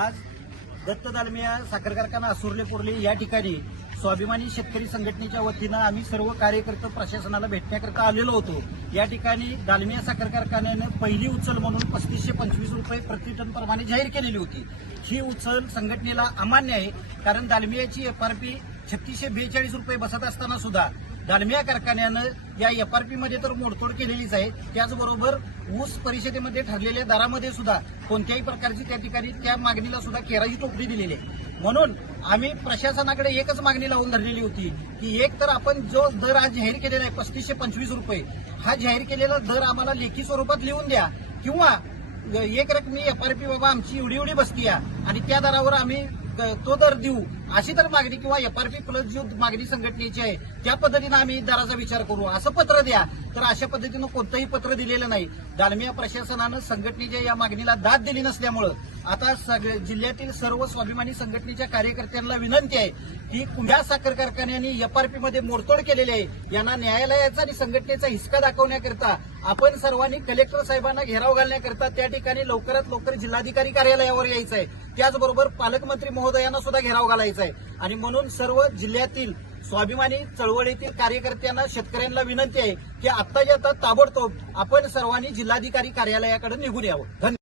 आज दत्त दालमिया साखर कारखाना असुरले पुरले या ठिकाणी स्वाभिमानी शेतकरी संघटनेच्या वतीनं आम्ही सर्व कार्यकर्ते प्रशासनाला भेटण्याकरता आलेलो होतो या ठिकाणी दालमिया साखर कारखान्यानं पहिली उचल म्हणून पस्तीसशे पंचवीस रुपये प्रतिटन प्रमाणे जाहीर केलेली होती ही उचल संघटनेला अमान्य आहे कारण दालमियाची एफआरपी छत्तीसशे बेचाळीस रुपये बसत असताना सुद्धा दालमिया कारखान्यानं या एफआरपी मध्ये तर मोडतोड केलेलीच आहे त्याचबरोबर ऊस परिषदेमध्ये ठरलेल्या दरामध्ये सुद्धा कोणत्याही प्रकारची त्या ठिकाणी त्या मागणीला सुद्धा केराची टोपडी दिलेली आहे म्हणून आम्ही प्रशासनाकडे एकच मागणी लावून धरलेली होती की एक तर आपण जो दर आज जाहीर केलेला आहे पस्तीसशे पंचवीस रुपये हा जाहीर केलेला दर आम्हाला लेखी स्वरूपात लिहून द्या किंवा एक रकमी एफआरपी बाबा आमची एवढी एवढी बसती आणि त्या दरावर आम्ही तो दर देऊ अशी तर मागणी किंवा एफआरपी प्लस जी मागणी संघटनेची आहे त्या पद्धतीनं आम्ही दराचा विचार करू असं पत्र द्या तर अशा पद्धतीनं कोणतंही पत्र दिलेलं नाही दालमिया प्रशासनानं संघटनेच्या या मागणीला दाद दिली नसल्यामुळं आता जिल्ह्यातील सर्व स्वाभिमानी संघटनेच्या कार्यकर्त्यांना विनंती आहे की कुंभ्या साखर कारखान्यांनी एफआरपी मध्ये मोडतोड केलेली आहे यांना न्यायालयाचा आणि संघटनेचा हिसका दाखवण्याकरिता आपण सर्वांनी कलेक्टर साहेबांना घेराव घालण्याकरिता त्या ठिकाणी लवकरात लवकर जिल्हाधिकारी कार्यालयावर यायचं आहे त्याचबरोबर पालकमंत्री महोदयांना सुद्धा घेराव घालायचा आहे आणि म्हणून सर्व जिल्ह्यातील स्वाभिमानी चळवळीतील कार्यकर्त्यांना शेतकऱ्यांना विनंती आहे की आत्ताच्या आता ताबडतोब आपण सर्वांनी जिल्हाधिकारी कार्यालयाकडे निघून यावं धन्यवाद